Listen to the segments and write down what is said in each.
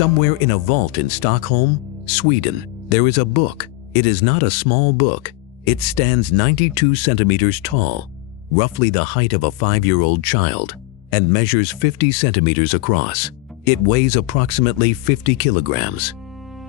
Somewhere in a vault in Stockholm, Sweden, there is a book. It is not a small book. It stands 92 centimeters tall, roughly the height of a 5-year-old child, and measures 50 centimeters across. It weighs approximately 50 kilograms.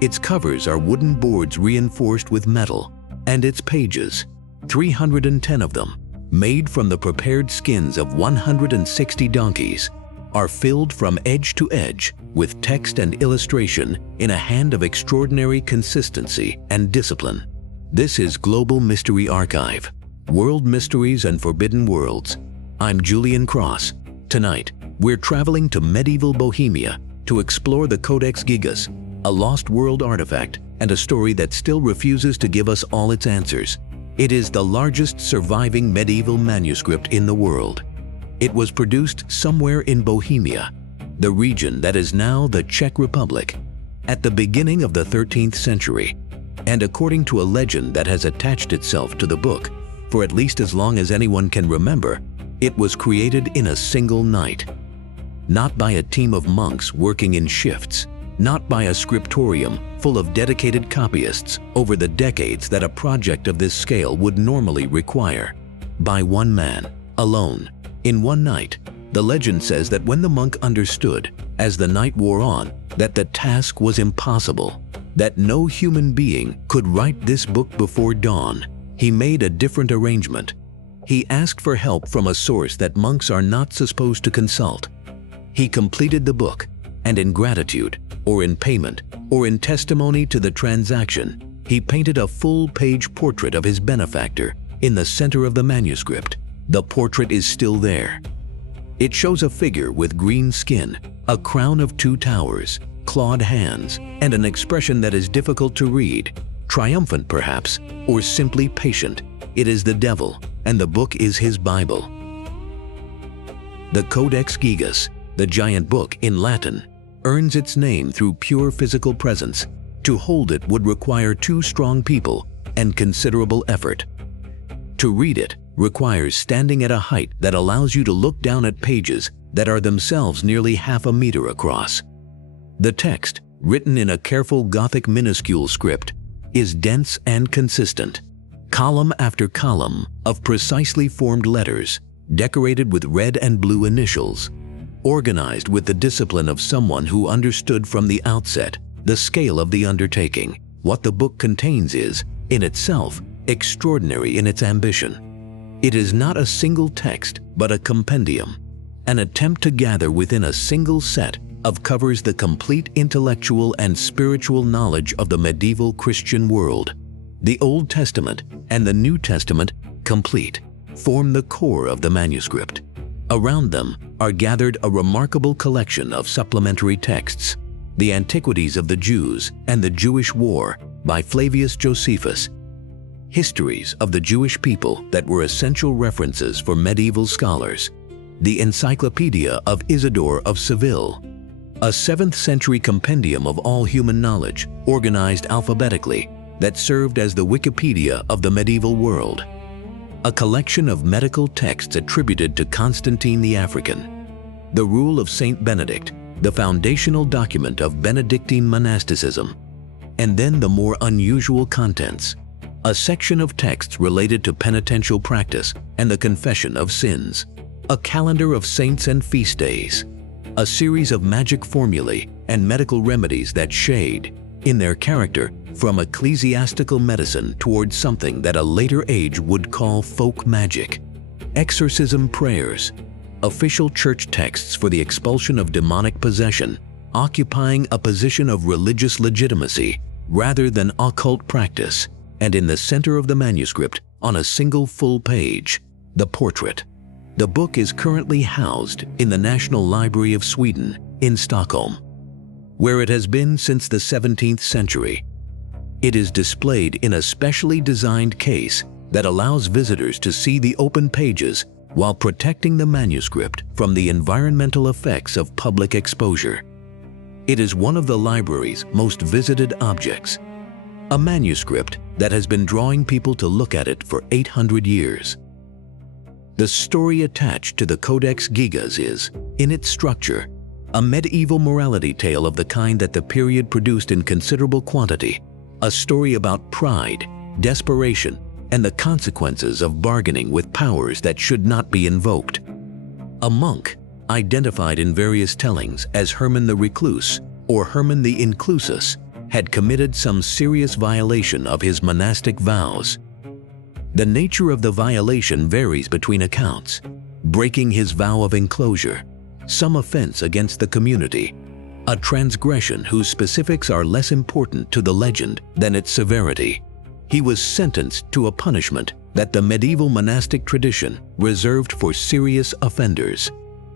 Its covers are wooden boards reinforced with metal, and its pages, 310 of them, made from the prepared skins of 160 donkeys, are filled from edge to edge with text and illustration in a hand of extraordinary consistency and discipline. This is Global Mystery Archive, World Mysteries and Forbidden Worlds. I'm Julian Cross. Tonight, we're traveling to medieval Bohemia to explore the Codex Gigas, a lost world artifact and a story that still refuses to give us all its answers. It is the largest surviving medieval manuscript in the world. It was produced somewhere in Bohemia, the region that is now the Czech Republic, at the beginning of the 13th century, and according to a legend that has attached itself to the book for at least as long as anyone can remember, it was created in a single night. Not by a team of monks working in shifts, not by a scriptorium full of dedicated copyists over the decades that a project of this scale would normally require. By one man, alone, in one night. The legend says that when the monk understood, as the night wore on, that the task was impossible, that no human being could write this book before dawn, he made a different arrangement. He asked for help from a source that monks are not supposed to consult. He completed the book, and in gratitude, or in payment, or in testimony to the transaction, he painted a full-page portrait of his benefactor in the center of the manuscript. The portrait is still there. It shows a figure with green skin, a crown of 2 towers, clawed hands, and an expression that is difficult to read, triumphant perhaps, or simply patient. It is the devil, and the book is his Bible. The Codex Gigas, the giant book in Latin, earns its name through pure physical presence. To hold it would require 2 strong people and considerable effort. To read it requires standing at a height that allows you to look down at pages that are themselves nearly half a meter across. The text, written in a careful Gothic minuscule script, is dense and consistent. Column after column of precisely formed letters, decorated with red and blue initials, organized with the discipline of someone who understood from the outset the scale of the undertaking. What the book contains is, in itself, extraordinary in its ambition. It is not a single text, but a compendium, an attempt to gather within a single set of covers the complete intellectual and spiritual knowledge of the medieval Christian world. The Old Testament and the New Testament, complete, form the core of the manuscript. Around them are gathered a remarkable collection of supplementary texts, the Antiquities of the Jews and the Jewish War by Flavius Josephus, histories of the Jewish people that were essential references for medieval scholars, the Encyclopedia of Isidore of Seville, a 7th century compendium of all human knowledge organized alphabetically that served as the Wikipedia of the medieval world, a collection of medical texts attributed to Constantine the African, the Rule of Saint Benedict, the foundational document of Benedictine monasticism, and then the more unusual contents, a section of texts related to penitential practice and the confession of sins, a calendar of saints and feast days, a series of magic formulae and medical remedies that shade, in their character, from ecclesiastical medicine towards something that a later age would call folk magic, exorcism prayers, official church texts for the expulsion of demonic possession, occupying a position of religious legitimacy rather than occult practice, and in the center of the manuscript, on a single full page, the portrait. The book is currently housed in the National Library of Sweden in Stockholm, where it has been since the 17th century. It is displayed in a specially designed case that allows visitors to see the open pages while protecting the manuscript from the environmental effects of public exposure. It is one of the library's most visited objects, a manuscript that has been drawing people to look at it for 800 years. The story attached to the Codex Gigas is, in its structure, a medieval morality tale of the kind that the period produced in considerable quantity, a story about pride, desperation, and the consequences of bargaining with powers that should not be invoked. A monk, identified in various tellings as Herman the Recluse or Herman the Inclusus, had committed some serious violation of his monastic vows. The nature of the violation varies between accounts: breaking his vow of enclosure, some offense against the community, a transgression whose specifics are less important to the legend than its severity. He was sentenced to a punishment that the medieval monastic tradition reserved for serious offenders.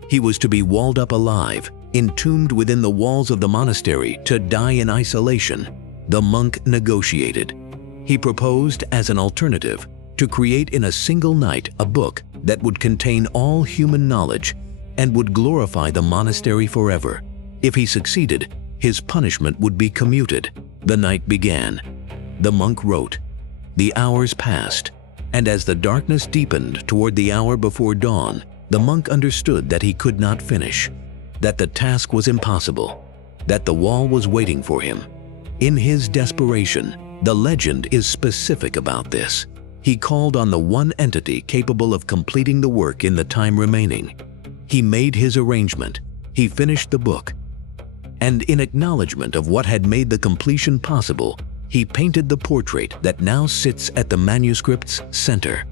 He was to be walled up alive, entombed within the walls of the monastery to die in isolation. The monk negotiated. He proposed as an alternative to create in a single night a book that would contain all human knowledge and would glorify the monastery forever. If he succeeded, his punishment would be commuted. The night began. The monk wrote. The hours passed, and as the darkness deepened toward the hour before dawn, the monk understood that he could not finish, that the task was impossible, that the wall was waiting for him. In his desperation, the legend is specific about this. He called on the one entity capable of completing the work in the time remaining. He made his arrangement. He finished the book. And in acknowledgement of what had made the completion possible, he painted the portrait that now sits at the Manuscript's center.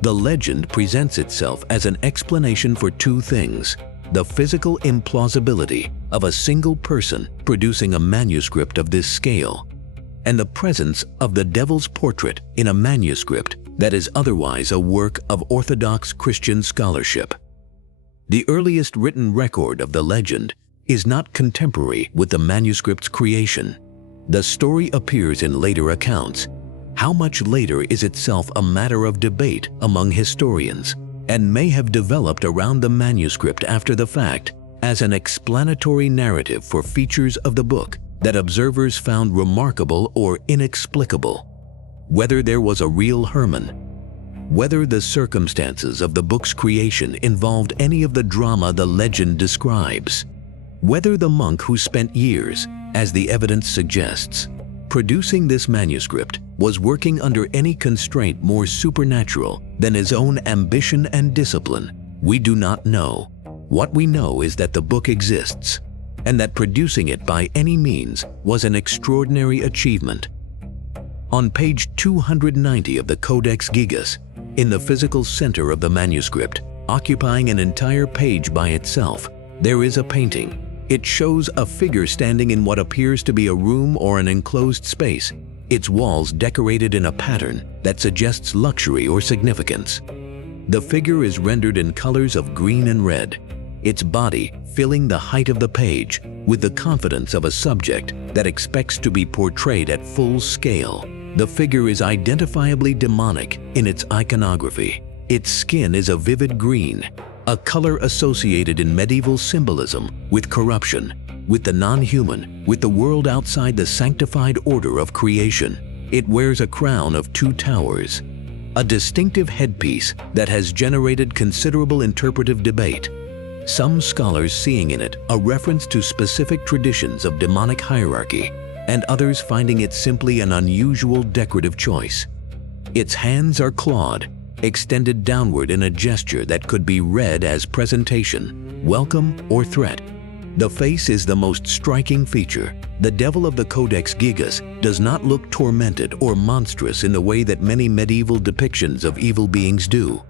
The legend presents itself as an explanation for two things: the physical implausibility of a single person producing a manuscript of this scale, and the presence of the devil's portrait in a manuscript that is otherwise a work of Orthodox Christian scholarship. The earliest written record of the legend is not contemporary with the manuscript's creation. The story appears in later accounts. How much later is itself a matter of debate among historians, and may have developed around the manuscript after the fact as an explanatory narrative for features of the book that observers found remarkable or inexplicable. Whether there was a real Herman, whether the circumstances of the book's creation involved any of the drama the legend describes, whether the monk who spent years, as the evidence suggests, producing this manuscript was working under any constraint more supernatural than his own ambition and discipline, we do not know. What we know is that the book exists, and that producing it by any means was an extraordinary achievement. On page 290 of the Codex Gigas, in the physical center of the manuscript, occupying an entire page by itself, there is a painting. It shows a figure standing in what appears to be a room or an enclosed space, its walls decorated in a pattern that suggests luxury or significance. The figure is rendered in colors of green and red, its body filling the height of the page with the confidence of a subject that expects to be portrayed at full scale. The figure is identifiably demonic in its iconography. Its skin is a vivid green, a color associated in medieval symbolism with corruption, with the non-human, with the world outside the sanctified order of creation. It wears a crown of two towers, a distinctive headpiece that has generated considerable interpretive debate. Some scholars seeing in it a reference to specific traditions of demonic hierarchy, and others finding it simply an unusual decorative choice. Its hands are clawed, extended downward in a gesture that could be read as presentation, welcome, or threat. The face is the most striking feature. The devil of the Codex Gigas does not look tormented or monstrous in the way that many medieval depictions of evil beings do.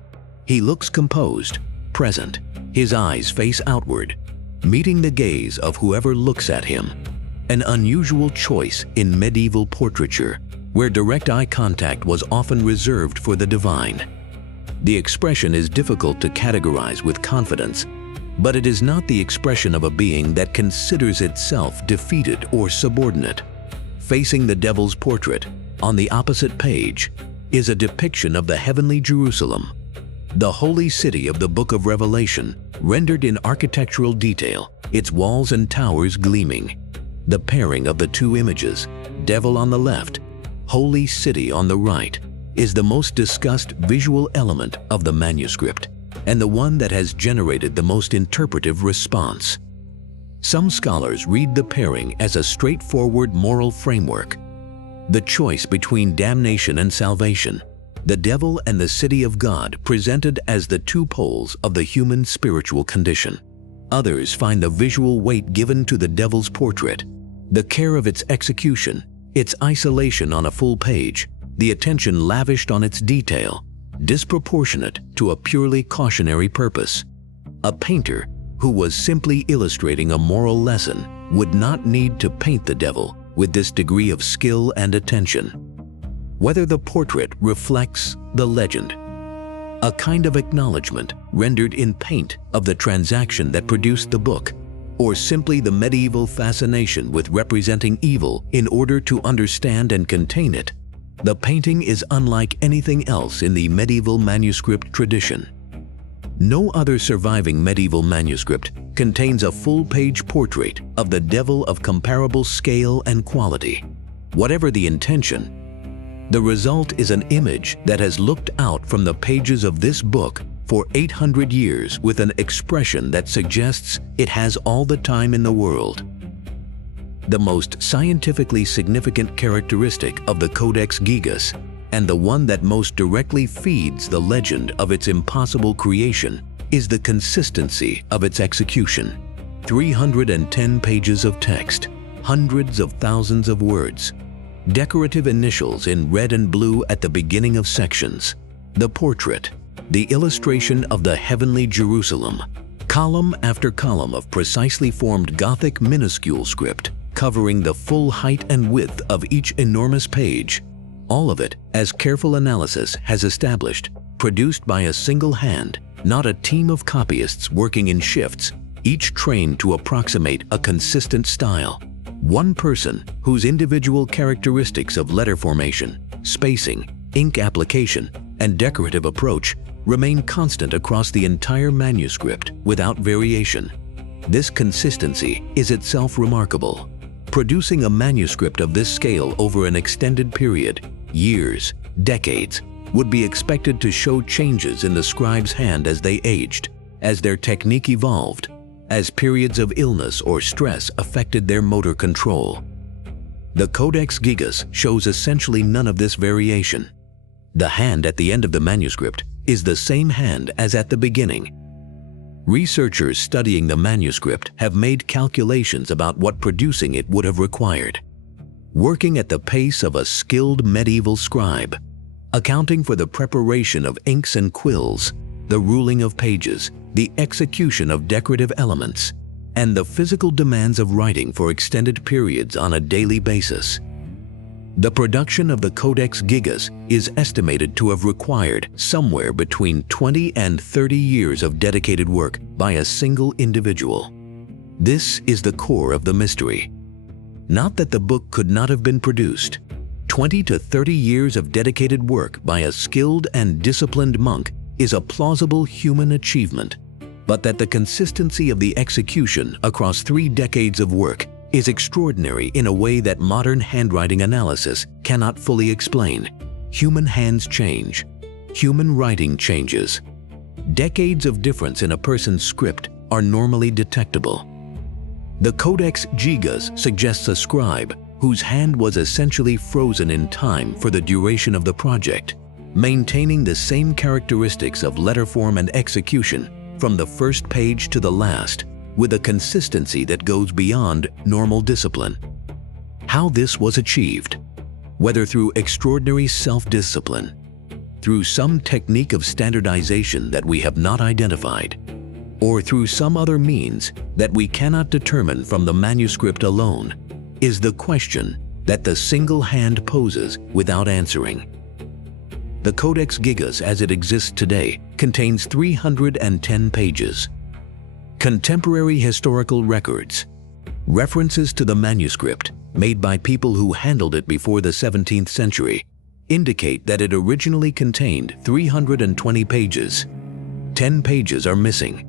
He looks composed, present, his eyes face outward, meeting the gaze of whoever looks at him. An unusual choice in medieval portraiture, where direct eye contact was often reserved for the divine. The expression is difficult to categorize with confidence, but it is not the expression of a being that considers itself defeated or subordinate. Facing the devil's portrait, on the opposite page, is a depiction of the heavenly Jerusalem, the holy city of the Book of Revelation, rendered in architectural detail, its walls and towers gleaming. The pairing of the two images, devil on the left, holy city on the right, is the most discussed visual element of the manuscript, and the one that has generated the most interpretive response. Some scholars read the pairing as a straightforward moral framework. The choice between damnation and salvation, the devil and the city of God presented as the two poles of the human spiritual condition. Others find the visual weight given to the devil's portrait, the care of its execution, its isolation on a full page, the attention lavished on its detail, disproportionate to a purely cautionary purpose. A painter who was simply illustrating a moral lesson would not need to paint the devil with this degree of skill and attention. Whether the portrait reflects the legend, a kind of acknowledgement rendered in paint of the transaction that produced the book, or simply the medieval fascination with representing evil in order to understand and contain it, the painting is unlike anything else in the medieval manuscript tradition. No other surviving medieval manuscript contains a full-page portrait of the devil of comparable scale and quality. Whatever the intention, the result is an image that has looked out from the pages of this book for 800 years with an expression that suggests it has all the time in the world. The most scientifically significant characteristic of the Codex Gigas, and the one that most directly feeds the legend of its impossible creation, is the consistency of its execution. 310 pages of text, hundreds of thousands of words, decorative initials in red and blue at the beginning of sections, the portrait, the illustration of the heavenly Jerusalem, column after column of precisely formed Gothic minuscule script covering the full height and width of each enormous page. All of it, as careful analysis has established, produced by a single hand, not a team of copyists working in shifts, each trained to approximate a consistent style. One person whose individual characteristics of letter formation, spacing, ink application, and decorative approach remain constant across the entire manuscript without variation. This consistency is itself remarkable. Producing a manuscript of this scale over an extended period, years, decades, would be expected to show changes in the scribe's hand as they aged, as their technique evolved, as periods of illness or stress affected their motor control. The Codex Gigas shows essentially none of this variation. The hand at the end of the manuscript is the same hand as at the beginning. Researchers studying the manuscript have made calculations about what producing it would have required. Working at the pace of a skilled medieval scribe, accounting for the preparation of inks and quills, the ruling of pages, the execution of decorative elements, and the physical demands of writing for extended periods on a daily basis. The production of the Codex Gigas is estimated to have required somewhere between 20 and 30 years of dedicated work by a single individual. This is the core of the mystery. Not that the book could not have been produced. 20 to 30 years of dedicated work by a skilled and disciplined monk is a plausible human achievement, but that the consistency of the execution across 3 decades of work is extraordinary in a way that modern handwriting analysis cannot fully explain. Human hands change. Human writing changes. Decades of difference in a person's script are normally detectable. The Codex Gigas suggests a scribe whose hand was essentially frozen in time for the duration of the project, maintaining the same characteristics of letter form and execution from the first page to the last, with a consistency that goes beyond normal discipline. How this was achieved, whether through extraordinary self-discipline, through some technique of standardization that we have not identified, or through some other means that we cannot determine from the manuscript alone, is the question that the single hand poses without answering. The Codex Gigas as it exists today contains 310 pages. Contemporary historical records, references to the manuscript made by people who handled it before the 17th century, indicate that it originally contained 320 pages. 10 pages are missing.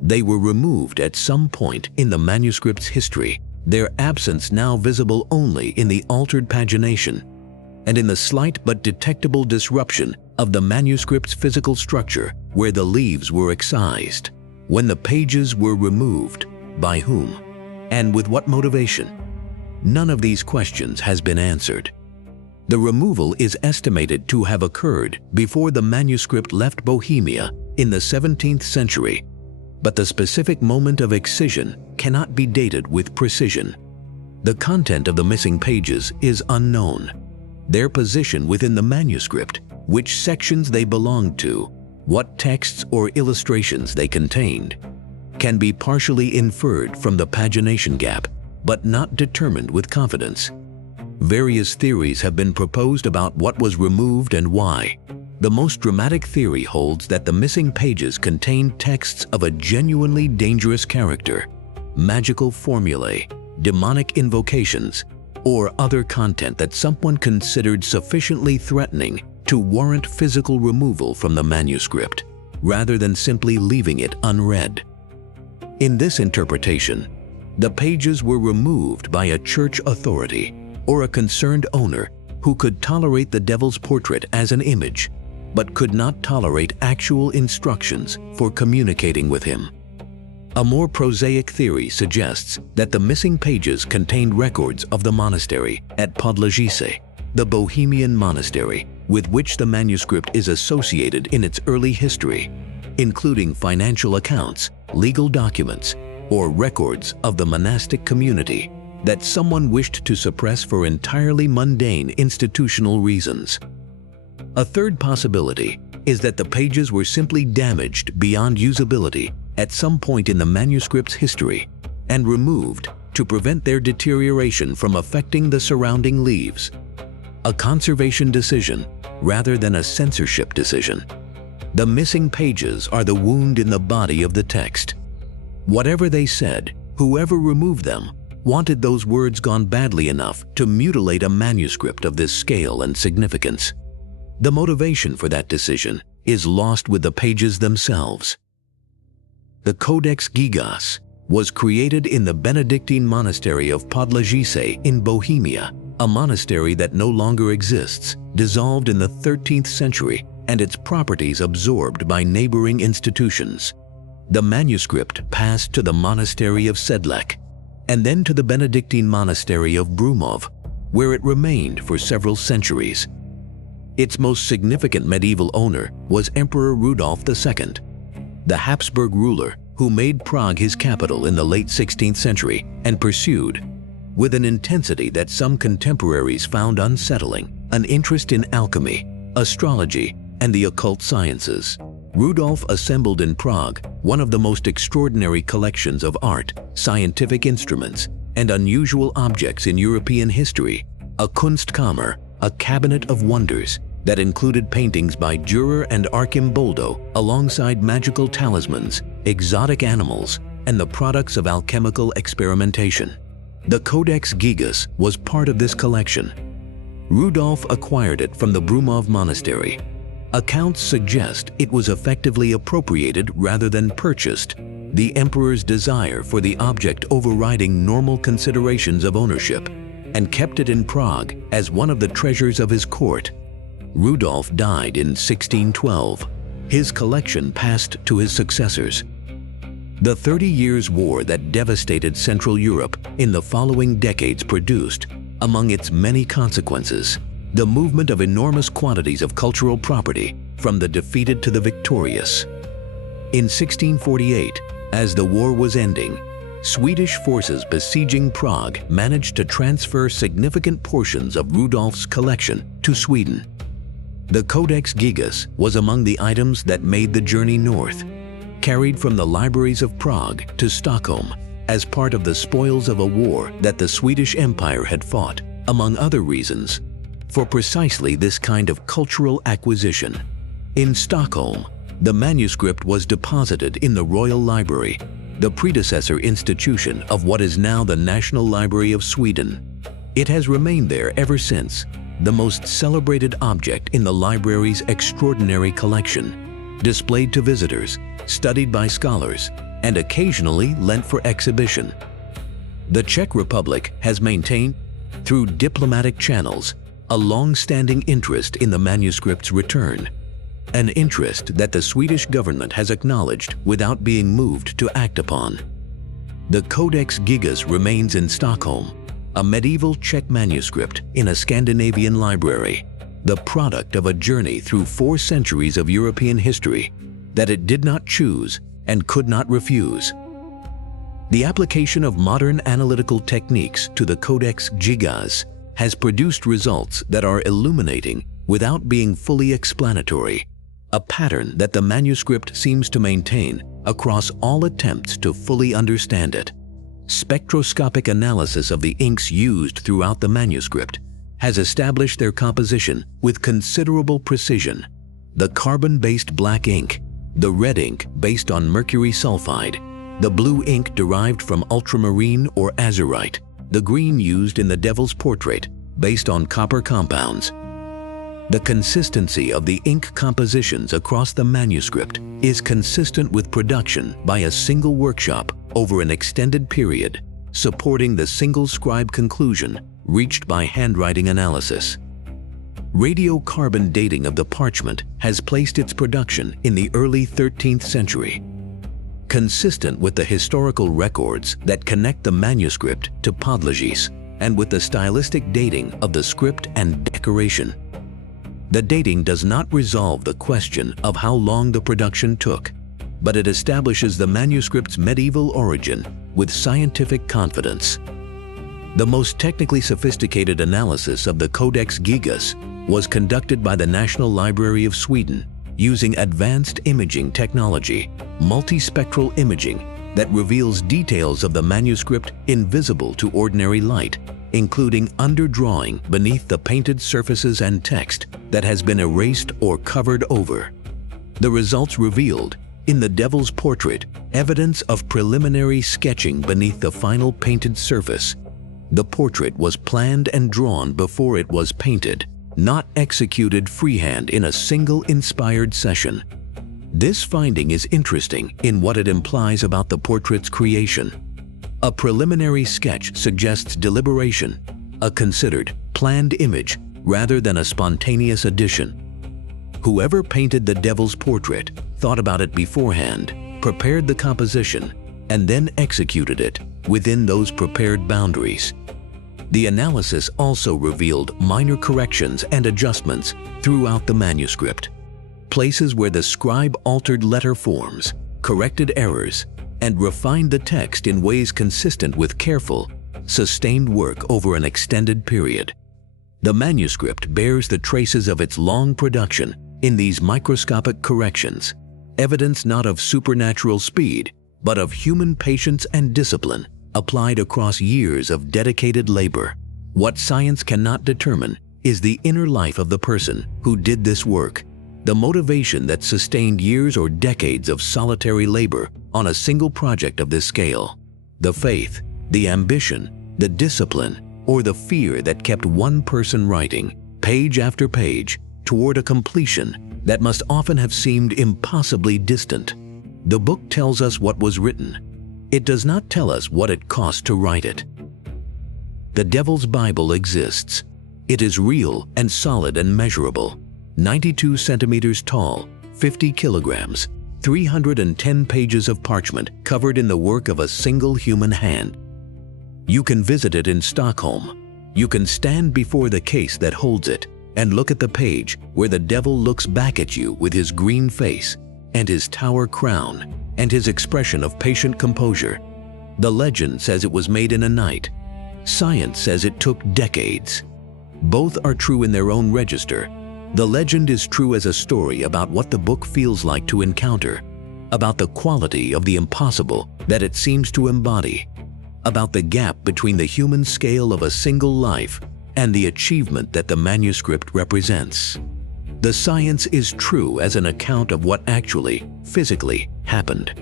They were removed at some point in the manuscript's history, their absence now visible only in the altered pagination and in the slight but detectable disruption of the manuscript's physical structure where the leaves were excised. When the pages were removed, by whom? And with what motivation? None of these questions has been answered. The removal is estimated to have occurred before the manuscript left Bohemia in the 17th century, but the specific moment of excision cannot be dated with precision. The content of the missing pages is unknown. Their position within the manuscript, which sections they belonged to, what texts or illustrations they contained, can be partially inferred from the pagination gap, but not determined with confidence. Various theories have been proposed about what was removed and why. The most dramatic theory holds that the missing pages contained texts of a genuinely dangerous character, magical formulae, demonic invocations, or other content that someone considered sufficiently threatening to warrant physical removal from the manuscript, rather than simply leaving it unread. In this interpretation, the pages were removed by a church authority or a concerned owner who could tolerate the devil's portrait as an image, but could not tolerate actual instructions for communicating with him. A more prosaic theory suggests that the missing pages contained records of the monastery at Podlajice, the Bohemian monastery with which the manuscript is associated in its early history, including financial accounts, legal documents, or records of the monastic community that someone wished to suppress for entirely mundane institutional reasons. A third possibility is that the pages were simply damaged beyond usability at some point in the manuscript's history and removed to prevent their deterioration from affecting the surrounding leaves. A conservation decision rather than a censorship decision. The missing pages are the wound in the body of the text. Whatever they said, whoever removed them wanted those words gone badly enough to mutilate a manuscript of this scale and significance. The motivation for that decision is lost with the pages themselves. The Codex Gigas was created in the Benedictine monastery of Podlajice in Bohemia, a monastery that no longer exists, dissolved in the 13th century and its properties absorbed by neighboring institutions. The manuscript passed to the monastery of Sedlec, and then to the Benedictine monastery of Brumov, where it remained for several centuries. Its most significant medieval owner was Emperor Rudolf II, the Habsburg ruler who made Prague his capital in the late 16th century and pursued, with an intensity that some contemporaries found unsettling, an interest in alchemy, astrology, and the occult sciences. Rudolf assembled in Prague one of the most extraordinary collections of art, scientific instruments, and unusual objects in European history, a Kunstkammer, a cabinet of wonders that included paintings by Dürer and Archimboldo alongside magical talismans, exotic animals, and the products of alchemical experimentation. The Codex Gigas was part of this collection. Rudolf acquired it from the Brumov monastery. Accounts suggest it was effectively appropriated rather than purchased, the emperor's desire for the object overriding normal considerations of ownership, and kept it in Prague as one of the treasures of his court. Rudolf died in 1612. His collection passed to his successors. The 30 Years' War that devastated Central Europe in the following decades produced, among its many consequences, the movement of enormous quantities of cultural property from the defeated to the victorious. In 1648, as the war was ending, Swedish forces besieging Prague managed to transfer significant portions of Rudolf's collection to Sweden. The Codex Gigas was among the items that made the journey north, carried from the libraries of Prague to Stockholm as part of the spoils of a war that the Swedish Empire had fought, among other reasons, for precisely this kind of cultural acquisition. In Stockholm, the manuscript was deposited in the Royal Library, the predecessor institution of what is now the National Library of Sweden. It has remained there ever since, the most celebrated object in the library's extraordinary collection, displayed to visitors, studied by scholars, and occasionally lent for exhibition. The Czech Republic has maintained, through diplomatic channels, a long-standing interest in the manuscript's return, an interest that the Swedish government has acknowledged without being moved to act upon. The Codex Gigas remains in Stockholm, a medieval Czech manuscript in a Scandinavian library, the product of a journey through 4 centuries of European history that it did not choose and could not refuse. The application of modern analytical techniques to the Codex Gigas has produced results that are illuminating without being fully explanatory, a pattern that the manuscript seems to maintain across all attempts to fully understand it. Spectroscopic analysis of the inks used throughout the manuscript has established their composition with considerable precision. The carbon-based black ink, the red ink based on mercury sulfide, the blue ink derived from ultramarine or azurite, the green used in the Devil's Portrait based on copper compounds. The consistency of the ink compositions across the manuscript is consistent with production by a single workshop over an extended period, supporting the single scribe conclusion reached by handwriting analysis. Radiocarbon dating of the parchment has placed its production in the early 13th century. Consistent with the historical records that connect the manuscript to podlages and with the stylistic dating of the script and decoration. The dating does not resolve the question of how long the production took, but it establishes the manuscript's medieval origin with scientific confidence. The most technically sophisticated analysis of the Codex Gigas was conducted by the National Library of Sweden using advanced imaging technology, multispectral imaging that reveals details of the manuscript invisible to ordinary light, including underdrawing beneath the painted surfaces and text that has been erased or covered over. The results revealed, in the Devil's Portrait, evidence of preliminary sketching beneath the final painted surface. The portrait was planned and drawn before it was painted, not executed freehand in a single inspired session. This finding is interesting in what it implies about the portrait's creation. A preliminary sketch suggests deliberation, a considered, planned image rather than a spontaneous addition. Whoever painted the Devil's Portrait thought about it beforehand, prepared the composition, and then executed it within those prepared boundaries. The analysis also revealed minor corrections and adjustments throughout the manuscript, places where the scribe altered letter forms, corrected errors, and refined the text in ways consistent with careful, sustained work over an extended period. The manuscript bears the traces of its long production in these microscopic corrections, evidence not of supernatural speed, but of human patience and discipline applied across years of dedicated labor. What science cannot determine is the inner life of the person who did this work, the motivation that sustained years or decades of solitary labor on a single project of this scale, the faith, the ambition, the discipline, or the fear that kept one person writing, page after page, toward a completion that must often have seemed impossibly distant. The book tells us what was written. It does not tell us what it cost to write it. The Devil's Bible exists. It is real and solid and measurable, 92 centimeters tall, 50 kilograms, 310 pages of parchment covered in the work of a single human hand. You can visit it in Stockholm. You can stand before the case that holds it and look at the page where the devil looks back at you with his green face and his tower crown and his expression of patient composure. The legend says it was made in a night. Science says it took decades. Both are true in their own register. The legend is true as a story about what the book feels like to encounter, about the quality of the impossible that it seems to embody, about the gap between the human scale of a single life and the achievement that the manuscript represents. The science is true as an account of what actually, physically, happened.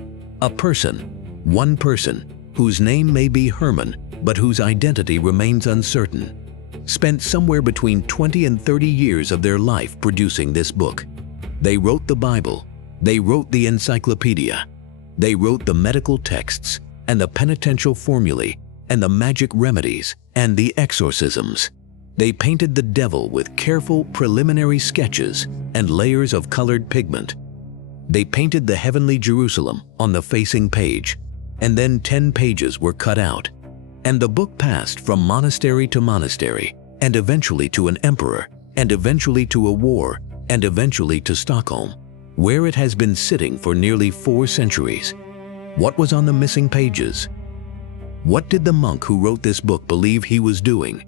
A person, one person, whose name may be Herman, but whose identity remains uncertain, spent somewhere between 20 and 30 years of their life producing this book. They wrote the Bible, they wrote the encyclopedia, they wrote the medical texts and the penitential formulae and the magic remedies and the exorcisms. They painted the devil with careful preliminary sketches and layers of colored pigment. They painted the heavenly Jerusalem on the facing page. and then 10 pages were cut out. And the book passed from monastery to monastery, and eventually to an emperor, and eventually to a war, and eventually to Stockholm, where it has been sitting for nearly 4 centuries. What was on the missing pages? What did the monk who wrote this book believe he was doing?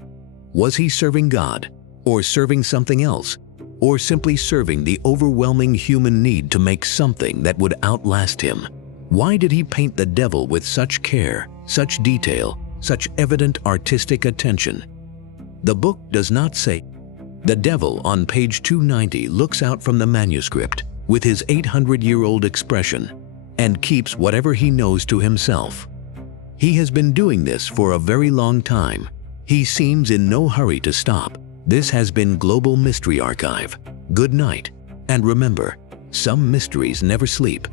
Was he serving God, or serving something else, or simply serving the overwhelming human need to make something that would outlast him? Why did he paint the devil with such care, such detail, such evident artistic attention? The book does not say. The devil on page 290 looks out from the manuscript with his 800-year-old expression and keeps whatever he knows to himself. He has been doing this for a very long time. He seems in no hurry to stop. This has been Global Mystery Archive. Good night, and remember, some mysteries never sleep.